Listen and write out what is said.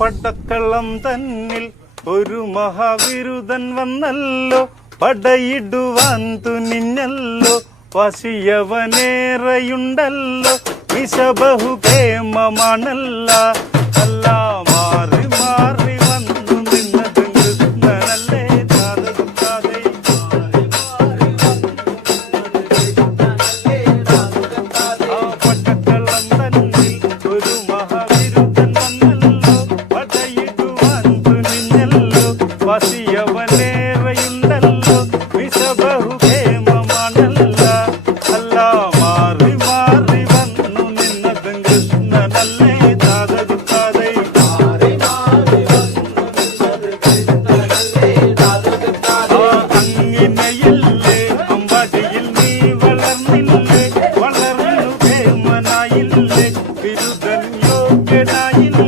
പടക്കളം തന്നിൽ ഒരു മഹാവിരുദൻ വന്നല്ലോ. പടയിടുവാൻ തുനിഞ്ഞല്ലോ. വിശബഹു അല്ല இல்லை விருதன் யோக்கியனாயில்லை